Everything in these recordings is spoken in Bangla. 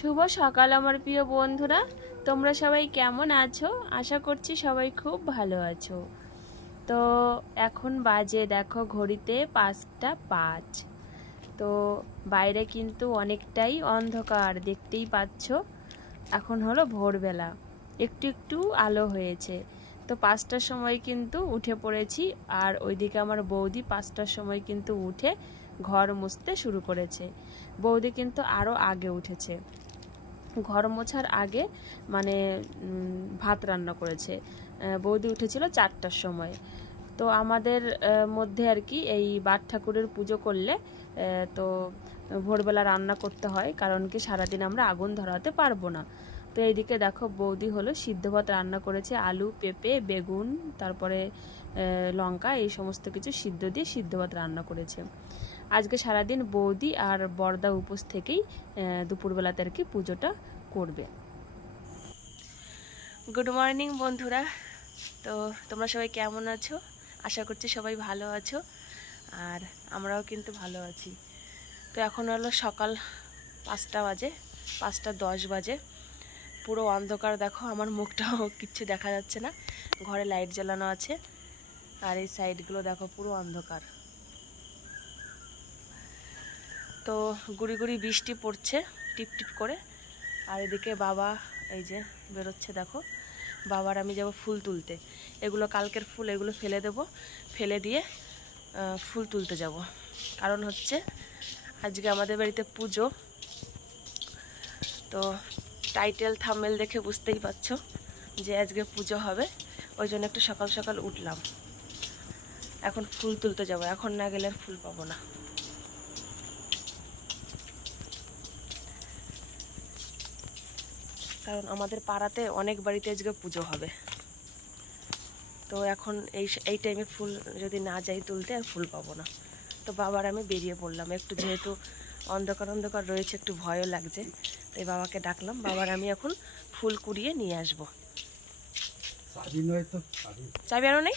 শুভ সকাল আমার প্রিয় বন্ধুরা, তোমরা সবাই কেমন আছো? আশা করছি সবাই খুব ভালো আছো। তো এখন বাজে দেখো ঘড়িতে 5টা 5। তো বাইরে কিন্তু অনেকটাই অন্ধকার, দেখতেই পাচ্ছ। এখন হলো ভোরবেলা, একটু একটু আলো হয়েছে। তো 5টার সময় কিন্তু উঠে পড়েছি, আর ওইদিকে আমার বৌদি 5টার সময় কিন্তু উঠে ঘর মুছতে শুরু করেছে। বৌদি কিন্তু আরও আগে উঠেছে, ঘর মোছার আগে মানে ভাত রান্না করেছে। বৌদি উঠেছিল 4টার সময়। তো আমাদের মধ্যে আর কি এই বাট ঠাকুরের পুজো করলে তো ভোরবেলা রান্না করতে হয়, কারণ কি সারাদিন আমরা আগুন ধরাতে পারবো না। তো এইদিকে দেখো বৌদি হলো সিদ্ধ ভাত রান্না করেছে, আলু পেঁপে বেগুন তারপরে লঙ্কা এই সমস্ত কিছু সিদ্ধ দিয়ে সিদ্ধ ভাত রান্না করেছে। আজকে সারাদিন বৌদি আর বড়দা উপোস থেকেই দুপুরবেলাতে আর কি পুজোটা করবে। গুড মর্নিং বন্ধুরা, তো তোমরা সবাই কেমন আছো? আশা করছি সবাই ভালো আছো, আর আমরাও কিন্তু ভালো আছি। তো এখন হলো সকাল 5টা বাজে, 5টা 10 বাজে। পুরো অন্ধকার, দেখো আমার মুখটাও কিচ্ছু দেখা যাচ্ছে না। ঘরে লাইট জ্বালানো আছে, আর এই সাইডগুলো দেখো পুরো অন্ধকার। তো গুড়ি গুড়ি বৃষ্টি পড়ছে টিপ টিপ করে। আর এদিকে বাবা এই যে বেরোচ্ছে, দেখো। বাবার আমি যাব ফুল তুলতে, এগুলো কালকের ফুল, এগুলো ফেলে দেব, ফেলে দিয়ে ফুল তুলতে যাব। কারণ হচ্ছে আজকে আমাদের বাড়িতে পুজো। তো টাইটেল থাম্বনেল দেখে বুঝতেই পারছো যে আজকে পুজো হবে, ওই জন্য একটু সকাল সকাল উঠলাম। এখন ফুল তুলতে যাব, এখন না গেলে ফুল পাবো না। কারণ আমাদের পাড়াতে অনেক বাড়িতে আজকে পুজো হবে। তো এখন এই টাইমে ফুল যদি না যাই তুলতে, আর ফুল পাবো না। তো বাবার আমি বেরিয়ে পড়লাম, একটু যেহেতু অন্ধকার অন্ধকার রয়েছে একটু ভয়ও লাগছে, তাই বাবাকে ডাকলাম। বাবার আমি এখন ফুল কুড়িয়ে নিয়ে আসবো। চাবি আনো নেই?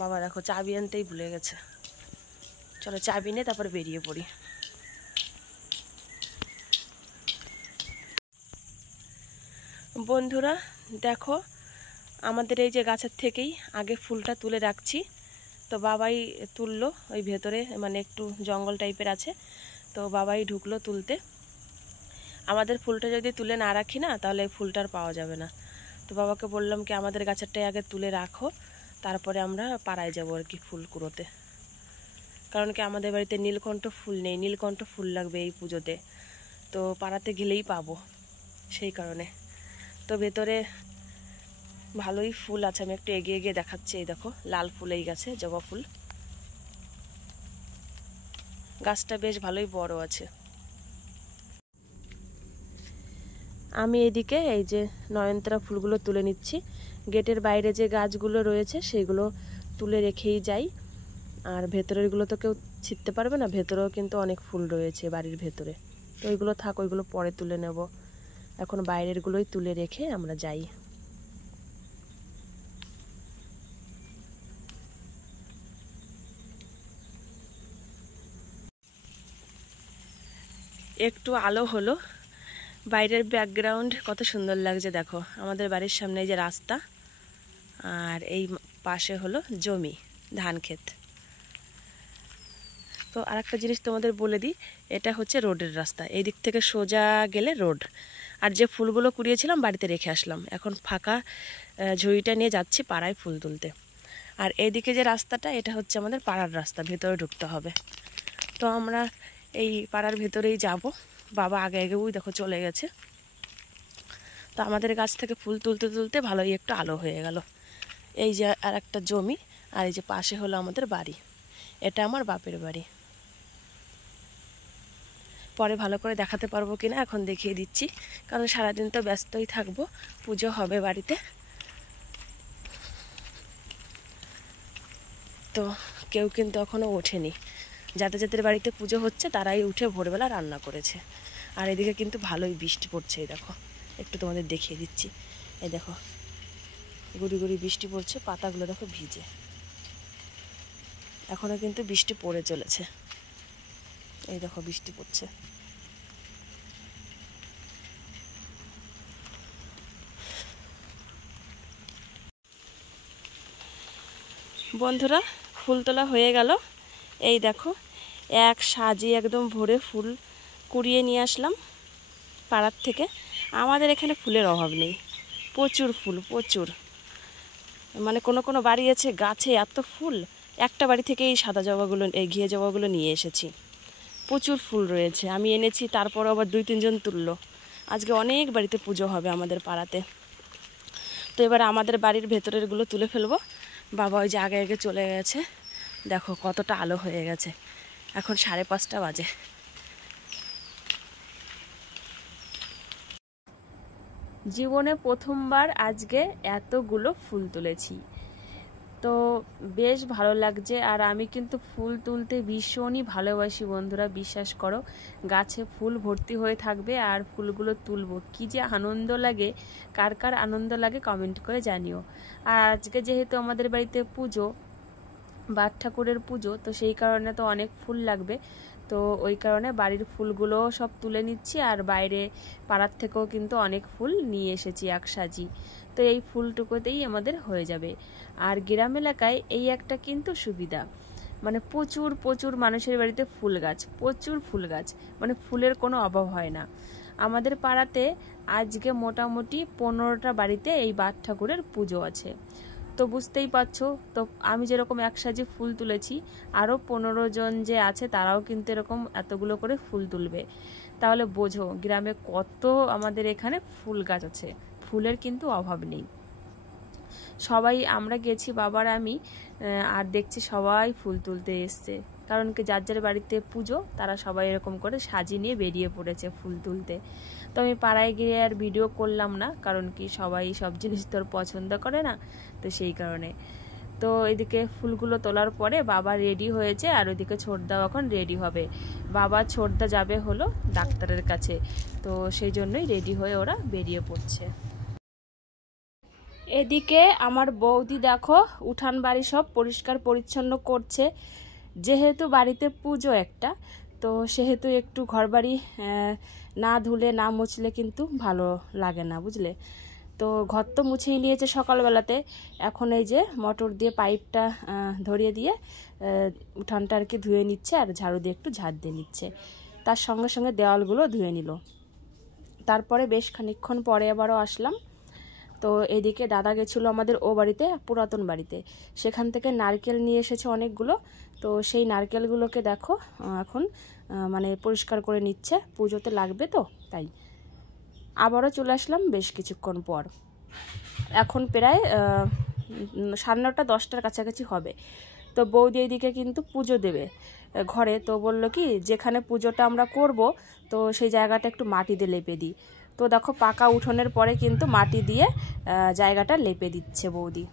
বাবা দেখো চাবি আনতেই ভুলে গেছে। চলো চাবি নিয়ে তারপর বেরিয়ে পড়ি। বন্ধুরা দেখো, আমাদের এই যে গাছের থেকেই আগে ফুলটা তুলে রাখছি। তো বাবাই তুললো, ওই ভেতরে মানে একটু জঙ্গল টাইপের আছে, তো বাবাই ঢুকলো তুলতে। আমাদের ফুলটা যদি তুলে না রাখি না, তাহলে ফুলটার পাওয়া যাবে না। তো বাবাকে বললাম কি আমাদের গাছেরটাই আগে তুলে রাখো, তারপরে আমরা পাড়ায় যাবো আর কি ফুল কুড়োতে। কারণ কি আমাদের বাড়িতে নীলকণ্ঠ ফুল নেই, নীলকণ্ঠ ফুল লাগবে এই পুজোতে। তো পাড়াতে গেলেই পাবো, সেই কারণে। তো ভেতরে ভালোই ফুল আছে, আমি একটু এগিয়ে গিয়ে দেখাচ্ছি। এই দেখো লাল ফুল এই গাছে, জবা ফুল। গাছটা বেশ ভালোই বড় আছে। আমি এদিকে এই যে নয়নতারা ফুলগুলো তুলে নিচ্ছি। গেটের বাইরে যে গাছগুলো রয়েছে সেগুলো তুলে রেখেই যাই, আর ভেতরেরগুলো তো কেউ ছিঁড়তে পারবে না। ভেতরেও কিন্তু অনেক ফুল রয়েছে বাড়ির ভেতরে, তো ওইগুলো থাক, ওইগুলো পরে তুলে নেব। এখন বাইরেরগুলোই তুলে রেখে আমরা যাই। একটু আলো হলো, বাইরের ব্যাকগ্রাউন্ড কত সুন্দর লাগছে দেখো। আমাদের বাড়ির সামনে যে রাস্তা, আর এই পাশে হলো জমি, ধান ক্ষেত। তো আর একটা জিনিস তোমাদের বলে দিই, এটা হচ্ছে রোডের রাস্তা, এই দিক থেকে সোজা গেলে রোড। আর যে ফুলগুলো কুড়িয়েছিলাম বাড়িতে রেখে আসলাম, এখন ফাঁকা ঝুড়িটা নিয়ে যাচ্ছি পাড়ায় ফুল তুলতে। আর এইদিকে যে রাস্তাটা, এটা হচ্ছে আমাদের পাড়ার রাস্তা, ভেতরে ঢুকতে হবে। তো আমরা এই পাড়ার ভেতরেই যাব। বাবা আগে আগে ওই দেখো চলে গেছে। তো আমাদের গাছ থেকে ফুল তুলতে তুলতে ভালোই একটু আলো হয়ে গেল। এই যে আর একটা জমি, আর এই যে পাশে হলো আমাদের বাড়ি, এটা আমার বাপের বাড়ি। পরে ভালো করে দেখাতে পারবো কিনা এখন দেখিয়ে দিচ্ছি, কারণ সারাদিন তো ব্যস্তই থাকবো, পুজো হবে বাড়িতে। তো কেউ কিন্তু এখনও ওঠেনি, যাদের যাদের বাড়িতে পুজো হচ্ছে তারাই উঠে ভোরবেলা রান্না করেছে। আর এদিকে কিন্তু ভালোই বৃষ্টি পড়ছে, এই দেখো একটু তোমাদের দেখিয়ে দিচ্ছি। এই দেখো গুড়ি গুড়ি বৃষ্টি পড়ছে, পাতাগুলো দেখো ভিজে। এখনও কিন্তু বৃষ্টি পড়ে চলেছে, এই দেখো বৃষ্টি পড়ছে। বন্ধুরা ফুল তোলা হয়ে গেল। এই দেখো এক সাজে একদম ভরে ফুল কুড়িয়ে নিয়ে আসলাম পাড়ার থেকে। আমাদের এখানে ফুলের অভাব নেই, প্রচুর ফুল, প্রচুর। মানে কোনো কোনো বাড়ি আছে গাছে এত ফুল, একটা বাড়ি থেকে এই সাদা জবাগুলো, এই ঘিয়ে জবাগুলো নিয়ে এসেছি। প্রচুর ফুল রয়েছে, আমি এনেছি, তারপর আবার 2-3 জন তুললো। আজকে অনেক বাড়িতে পুজো হবে আমাদের পাড়াতে। তো এবার আমাদের বাড়ির ভেতরেরগুলো তুলে ফেলবো। বাবা ওই যে আগে আগে চলে গেছে, দেখো কতটা আলো হয়ে গেছে, এখন 5:30 বাজে। জীবনে প্রথমবার আজকে এতগুলো ফুল তুলেছি, তো বেশ ভালো লাগছে। আর আমি কিন্তু ফুল তুলতে ভীষণই ভালোবাসি বন্ধুরা, বিশ্বাস করো। গাছে ফুল ভর্তি হয়ে থাকবে আর ফুলগুলো তুলবো, কি যে আনন্দ লাগে। কার কার আনন্দ লাগে কমেন্ট করে জানিও। আর আজকে যেহেতু আমাদের বাড়িতে পুজো, বাদ ঠাকুরের পুজো, তো সেই কারণে তো অনেক ফুল লাগবে। তো ওই কারণে বাড়ির ফুলগুলো সব তুলে নিচ্ছি, আর বাইরে পাড়ার থেকেও কিন্তু অনেক ফুল নিয়ে এসেছি এক সাজি। তো এই ফুলটুকুতেই আমাদের হয়ে যাবে। আর গ্রাম এলাকায় এই একটা কিন্তু সুবিধা, মানে প্রচুর প্রচুর মানুষের বাড়িতে ফুল গাছ, প্রচুর ফুল গাছ, মানে ফুলের কোনো অভাব হয় না। আমাদের পাড়াতে আজকে মোটামুটি 15টা বাড়িতে এই বাদ ঠাকুরের পুজো আছে। তো বুঝতেই পারছো, তো আমি যেরকম এক সাজে ফুল তুলেছি, আরও 15 জন যে আছে তারাও কিন্তু এরকম এতগুলো করে ফুল তুলবে। তাহলে বোঝো গ্রামে কত আমাদের এখানে ফুল গাছ আছে, ফুলের কিন্তু অভাব নেই। সবাই আমরা গেছি, বাবার আমি, আর দেখছি সবাই ফুল তুলতে এসছে, কারণ কি যার যার বাড়িতে পুজো তারা সবাই এরকম করে সাজিয়ে নিয়ে বেরিয়ে পড়েছে ফুল তুলতে। তো আমি পাড়ায় গিয়ে আর ভিডিও করলাম না, কারণ কি সবাই সব জিনিস তোর পছন্দ করে না, তো সেই কারণে। তো এদিকে ফুলগুলো তোলার পরে বাবা রেডি হয়েছে, আর ওইদিকে ছোটদাও এখন রেডি হবে। বাবা ছোটদা যাবে হলো ডাক্তারের কাছে, তো সেই জন্যই রেডি হয়ে ওরা বেরিয়ে পড়ছে। এদিকে আমার বৌদি দেখো উঠান বাড়ি সব পরিষ্কার পরিচ্ছন্ন করছে। যেহেতু বাড়িতে পুজো একটা, তো সেহেতু একটু ঘরবাড়ি না ধুলে না মুছলে কিন্তু ভালো লাগে না, বুঝলে। তো ঘর তো মুছেই নিয়েছে সকালবেলাতে, এখন এই যে মোটর দিয়ে পাইপটা ধরিয়ে দিয়ে উঠানটা আর কি ধুয়ে নিচ্ছে, আর ঝাড়ু দিয়ে একটু ঝাড় দিয়ে নিচ্ছে। তার সঙ্গে সঙ্গে দেওয়ালগুলো ধুয়ে নিল। তারপরে বেশ খানিকক্ষণ পরে আবারও আসলাম। তো এদিকে দাদা গেছিলো আমাদের ও বাড়িতে, পুরাতন বাড়িতে, সেখান থেকে নারকেল নিয়ে এসেছে অনেকগুলো। তো সেই নারকেলগুলোকে দেখো এখন মানে পরিষ্কার করে নিচ্ছে, পুজোতে লাগবে তো তাই। আবারও চলে আসলাম বেশ কিছুক্ষণ পর, এখন প্রায় 9:30 10টার কাছাকাছি হবে। তো বৌদি এইদিকে কিন্তু পুজো দেবে ঘরে, তো বললো কি যেখানে পুজোটা আমরা করব তো সেই জায়গাটা একটু মাটি দিয়ে লেপে দিই। তো দেখো পাকা উঠোনের পরে কিন্তু মাটি দিয়ে জায়গাটা লেপে দিচ্ছে বৌদি।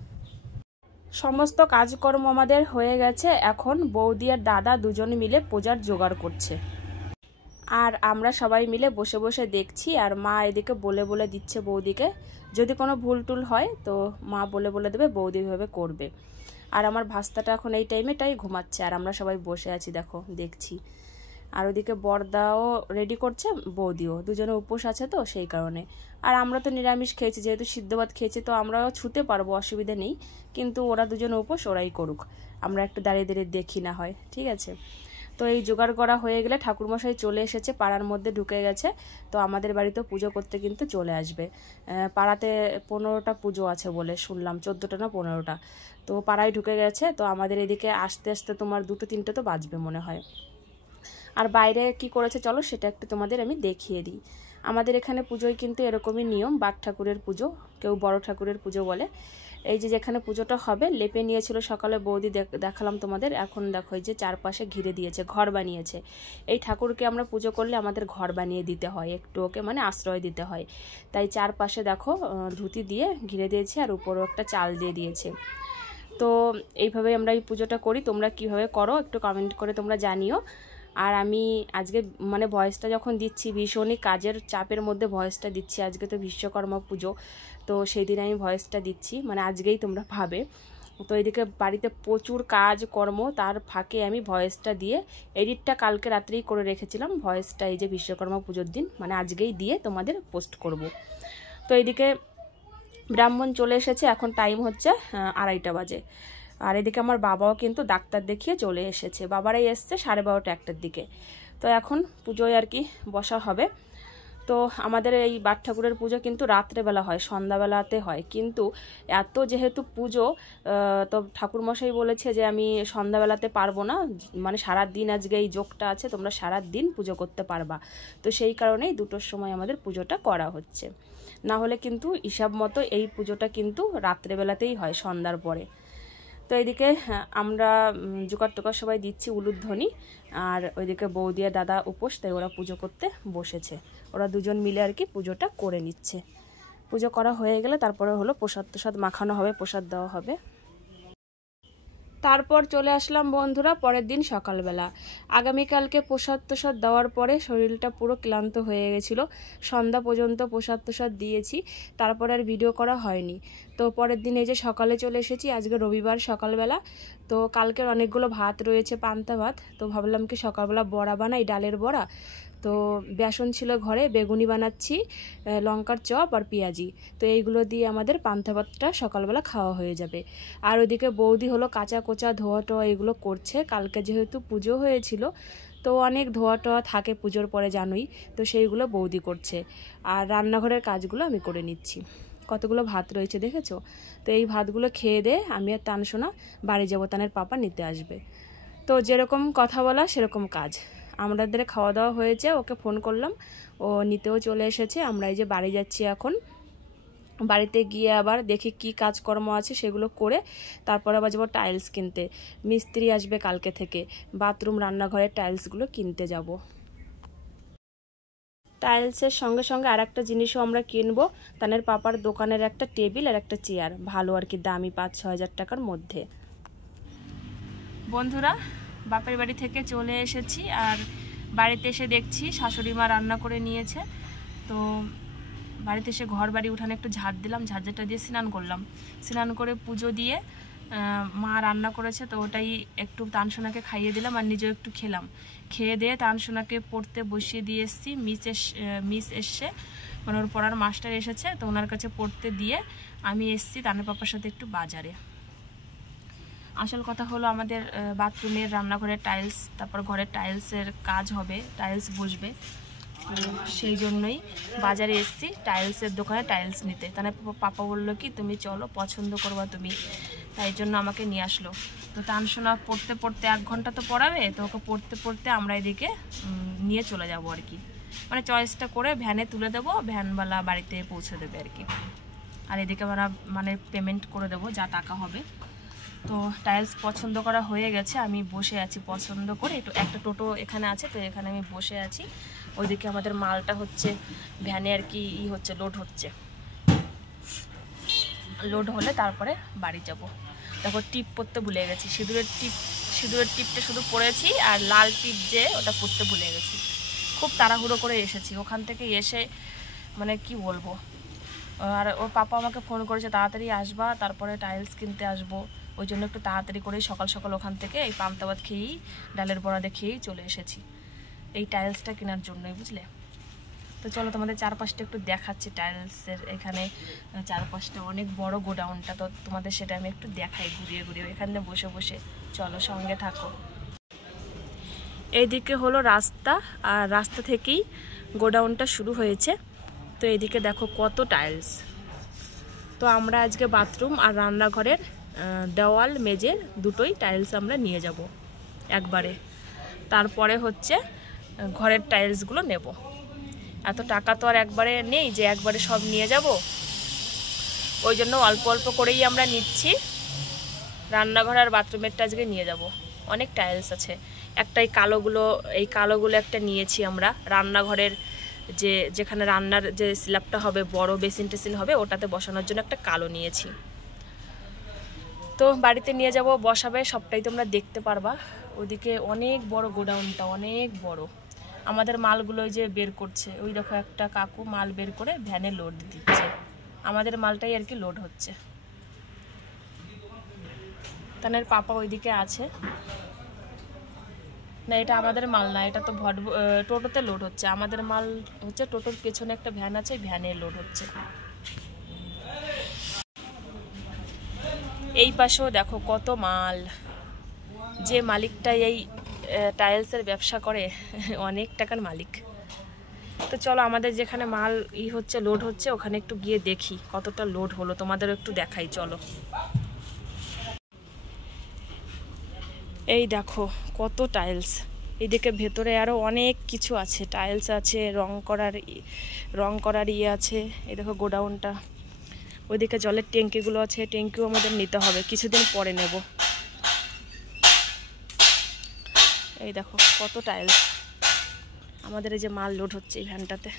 সমস্ত কাজকর্ম আমাদের হয়ে গেছে, এখন বৌদি আর দাদা দুজনে মিলে পূজার জোগাড় করছে, আর আমরা সবাই মিলে বসে বসে দেখছি। আর মা এদিকে বলে বলে দিচ্ছে বৌদিকে, যদি কোনো ভুল টুল হয় তো মা বলে বলে দেবে, বৌদি ভাবে করবে। আর আমার ভাস্তাটা এখন এই টাইমেটাই ঘুমাচ্ছে, আর আমরা সবাই বসে আছি দেখো দেখছি। আর ওদিকে বড়দাও রেডি করছে, বৌদিও, দুজনে উপোস আছে তো সেই কারণে। আর আমরা তো নিরামিষ খেয়েছি, যেহেতু সিদ্ধ ভাত খেয়েছি, তো আমরাও ছুতে পারবো, অসুবিধা নেই। কিন্তু ওরা দুজনে উপোস, ওরাই করুক, আমরা একটু দাঁড়িয়ে দাঁড়িয়ে দেখি না হয়, ঠিক আছে। তো এই জোগাড় করা হয়ে গেলে ঠাকুরমশাই চলে এসেছে, পাড়ার মধ্যে ঢুকে গেছে। তো আমাদের বাড়িতেও পুজো করতে কিন্তু চলে আসবে। পাড়াতে 15টা পুজো আছে বলে শুনলাম, 14টা না 15টা। তো পাড়ায় ঢুকে গেছে, তো আমাদের এদিকে আসতে আসতে তোমার 2-3টে তো বাজবে মনে হয়। আর বাইরে কি করেছে চলো সেটা একটু তোমাদের আমি দেখিয়ে দিই। আমাদের এখানে পুজোয় কিন্তু এরকমই নিয়ম, বাদ ঠাকুরের পুজো, কেউ বড় ঠাকুরের পুজো বলে। এই যে যেখানে পুজোটা হবে লেপে নিয়েছিল সকালে বৌদি, দেখালাম তোমাদের। এখন দেখো এই যে চারপাশে ঘিরে দিয়েছে, ঘর বানিয়েছে। এই ঠাকুরকে আমরা পুজো করলে আমাদের ঘর বানিয়ে দিতে হয়, একটু ওকে মানে আশ্রয় দিতে হয়। তাই চারপাশে দেখো ধুতি দিয়ে ঘিরে দিয়েছে, আর উপরেও একটা চাল দিয়ে দিয়েছে। তো এইভাবে আমরা এই পুজোটা করি। তোমরা কিভাবে করো একটু কমেন্ট করে তোমরা জানিও। আর আমি আজকে মানে ভয়েসটা যখন দিচ্ছি ভীষণই কাজের চাপের মধ্যে ভয়েসটা দিচ্ছি। আজকে তো বিশ্বকর্মা পুজো, তো সেই দিন আমি ভয়েসটা দিচ্ছি, মানে আজকেই তোমরা ভাবে। তো এদিকে বাড়িতে প্রচুর কাজকর্ম, তার ফাঁকে আমি ভয়েসটা দিয়ে, এডিটটা কালকে রাত্রেই করে রেখেছিলাম, ভয়েসটা এই যে বিশ্বকর্মা পুজোর দিন মানে আজকেই দিয়ে তোমাদের পোস্ট করব। তো এইদিকে ব্রাহ্মণ চলে এসেছে, এখন টাইম হচ্ছে 2:30 বাজে। আর এদিকে আমার বাবাও কিন্তু ডাক্তার দেখিয়ে চলে এসেছে, বাবারাই এসছে 12:30 1টার দিকে। তো এখন পুজোয় আর কি বসা হবে। তো আমাদের এই বাট ঠাকুরের পুজো কিন্তু রাত্রেবেলা হয়, সন্ধ্যাবেলাতে হয়, কিন্তু এত যেহেতু পুজো তো ঠাকুরমশাই বলেছে যে আমি সন্ধ্যাবেলাতে পারবো না, মানে সারা দিন আজকে এই যোগটা আছে, তোমরা সারা দিন পুজো করতে পারবা। তো সেই কারণেই 2টোর সময় আমাদের পুজোটা করা হচ্ছে, না হলে কিন্তু হিসাব মতো এই পুজোটা কিন্তু রাত্রেবেলাতেই হয়, সন্ধ্যার পরে। তো এইদিকে আমরা জোগাড় টোকার সবাই দিচ্ছি উলুধ্বনি, আর ওইদিকে বৌদি আর দাদা উপোস, তাই ওরা পুজো করতে বসেছে। ওরা দুজন মিলে আর কি পুজোটা করে নিচ্ছে। পুজো করা হয়ে গেলে তারপরে হলো প্রসাদ টসাদ মাখানো হবে, প্রসাদ দেওয়া হবে। তারপর চলে আসলাম বন্ধুরা পরের দিন সকালবেলা। আগামীকালকে প্রসাদ তোসাদ দেওয়ার পরে শরীরটা পুরো ক্লান্ত হয়ে গেছিলো, সন্ধ্যা পর্যন্ত প্রসাদ তোসাদ দিয়েছি, তারপরে আর ভিডিও করা হয়নি। তো পরের দিন এই যে সকালে চলে এসেছি, আজকে রবিবার সকালবেলা। তো কালকের অনেকগুলো ভাত রয়েছে, পান্তা ভাত, তো ভাবলাম কি সকালবেলা বড়া বানাই, ডালের বড়া। তো বেসন ছিল ঘরে, বেগুনি বানাচ্ছি, লঙ্কার চপ আর পেঁয়াজি, তো এইগুলো দিয়ে আমাদের পান্তা ভাতটা সকালবেলা খাওয়া হয়ে যাবে। আর ওইদিকে বৌদি হলো কাঁচা কোচা ধোয়া টোয়া এগুলো করছে, কালকে যেহেতু পুজো হয়েছিল তো অনেক ধোয়া টোয়া থাকে পুজোর পরে জানোই, তো সেইগুলো বৌদি করছে, আর রান্নাঘরের কাজগুলো আমি করে নিচ্ছি। কতগুলো ভাত রয়েছে দেখেছো। তো এই ভাতগুলো খেয়ে দে আমি আর তানসোনা বাড়ি যাবো, তানের পাপা নিতে আসবে। তো যেরকম কথা বলা সেরকম কাজ। আমাদের খাওয়া দাওয়া হয়েছে, ওকে ফোন করলাম, ও নিতেও চলে এসেছে। আমরা এই যে বাড়ি যাচ্ছি এখন, বাড়িতে গিয়ে আবার দেখি কি কাজকর্ম আছে সেগুলো করে তারপর আবার যাবো টাইলস কিনতে। মিস্ত্রি আসবে কালকে থেকে, বাথরুম রান্নাঘরের টাইলসগুলো কিনতে যাব। টাইলসের সঙ্গে সঙ্গে আর একটা জিনিসও আমরা কিনবো, তানের পাপার দোকানের একটা টেবিল আর একটা চেয়ার, ভালো আর কি, দামি 5-6 হাজার টাকার মধ্যে। বন্ধুরা বাপের বাড়ি থেকে চলে এসেছি, আর বাড়িতে এসে দেখছি শাশুড়ি মা রান্না করে নিয়েছে। তো বাড়িতে এসে ঘর বাড়ি উঠানে একটু ঝাড় দিলাম, ঝাড়ঝাড়টা দিয়ে স্নান করলাম, স্নান করে পুজো দিয়ে মা রান্না করেছে তো ওটাই একটু তানসোনাকে খাইয়ে দিলাম, আর নিজেও একটু খেলাম। খেয়ে দিয়ে তানসোনাকে পড়তে বসিয়ে দিয়ে এসেছি। মিস এসছে, মানে ওর পড়ার মাস্টার এসেছে, তো ওনার কাছে পড়তে দিয়ে আমি এসেছি তানের পাপার সাথে একটু বাজারে। আসল কথা হলো আমাদের বাথরুমের রান্নাঘরের টাইলস, তারপর ঘরের টাইলসের কাজ হবে, টাইলস বসবে, সেই জন্যই বাজারে এসেছি টাইলসের দোকানে টাইলস নিতে। তাহলে পাপা বললো কি তুমি চলো, পছন্দ করবা তুমি, তাই জন্য আমাকে নিয়ে আসলো। তো তানসোনা পড়তে পড়তে 1 ঘন্টা তো পড়াবে, তো ওকে পড়তে পড়তে আমরা এদিকে নিয়ে চলে যাব আর কি, মানে চয়েসটা করে ভ্যানে তুলে দেবো, ভ্যানওয়ালা বাড়িতে পৌঁছে দেবে আর কি। আর এদিকে আমরা মানে পেমেন্ট করে দেবো যা টাকা হবে। তো টাইলস পছন্দ করা হয়ে গেছে, আমি বসে আছি পছন্দ করে, একটা টোটো এখানে আছে, তো এখানে আমি বসে আছি। ওইদিকে আমাদের মালটা হচ্ছে ভ্যানে আর কি হচ্ছে, লোড হচ্ছে, লোড হলে তারপরে বাড়ি যাব। দেখো টিপ পরতে ভুলে গেছি, সিঁদুরের টিপটা শুধু পরেছি, আর লাল টিপ যে ওটা পরতে ভুলে গেছি। খুব তাড়াহুড়ো করে এসেছি, ওখান থেকে এসে মানে কি বলবো। আর ওর পাপা আমাকে ফোন করেছে তাড়াতাড়ি আসবা, তারপরে টাইলস কিনতে আসবো, ওই জন্য একটু তাড়াতাড়ি করে সকাল সকাল ওখান থেকে এই পান্তা ভাত খেয়েই ডালের বড়া খেয়েই চলে এসেছি এই টাইলসটা কেনার জন্যই, বুঝলে। তো চলো তোমাদের চারপাশটা একটু দেখাচ্ছি, টাইলসের এখানে চারপাশটা অনেক বড় গোডাউনটা, তো তোমাদের সেটা আমি একটু দেখাই ঘুরিয়ে ঘুরিয়ে, এখানে বসে বসে, চলো সঙ্গে থাকো। এইদিকে হলো রাস্তা, আর রাস্তা থেকেই গোডাউনটা শুরু হয়েছে। তো এইদিকে দেখো কত টাইলস। তো আমরা আজকে বাথরুম আর রান্নাঘরের দেওয়াল মেঝে দুটোই টাইলস আমরা নিয়ে যাব একবারে, তারপরে হচ্ছে ঘরের টাইলসগুলো নেব। এত টাকা তো আর একবারে নেই যে একবারে সব নিয়ে যাব, ওই জন্য অল্প অল্প করেই আমরা নিচ্ছি। রান্নাঘর আর বাথরুমেরটা আজকে নিয়ে যাব, অনেক টাইলস আছে। এই কালোগুলো একটা নিয়েছি আমরা, রান্নাঘরের যেখানে রান্নার যে স্ল্যাবটা হবে, বড় বেসিন টেসিন হবে, ওটাতে বসানোর জন্য একটা কালো নিয়েছি। তো বাড়িতে নিয়ে যাব, বসাবে, সবটাই তোমরা দেখতে পারবা। ওদিকে অনেক বড় গোডাউনটা, অনেক বড়। আমাদের মালগুলো যে বের করছে, ওই দেখো একটা কাকু মাল বের করে ভ্যানে লোড দিচ্ছে, আমাদের মালটাই আর কি লোড হচ্ছে। তানের পাপা ওইদিকে আছে না, এটা আমাদের মাল না, এটা তো টোটোতে লোড হচ্ছে। আমাদের মাল হচ্ছে টোটোর পেছনে একটা ভ্যান আছে, ভ্যানে লোড হচ্ছে। এই পাশেও দেখো কত মাল। যে মালিকটা এই টাইলসের ব্যবসা করে অনেক টাকার মালিক। তো চলো আমাদের যেখানে মাল হচ্ছে, লোড হচ্ছে, ওখানে একটু গিয়ে দেখি কতটা লোড হলো, তোমাদেরও একটু দেখাই চলো। এই দেখো কত টাইলস। এইদিকে ভেতরে আরও অনেক কিছু আছে, টাইলস আছে, রং করার ইয়ে আছে। এই দেখো গোডাউনটা। ওইদিকে জলের ট্যাঙ্কিগুলো আছে, ট্যাঙ্কিও আমাদের নিতে হবে, কিছুদিন পরে নেব। এই দেখো কত টাইলস। আমাদের এই যে মাল লোড হচ্ছে এই ভ্যানটাতে।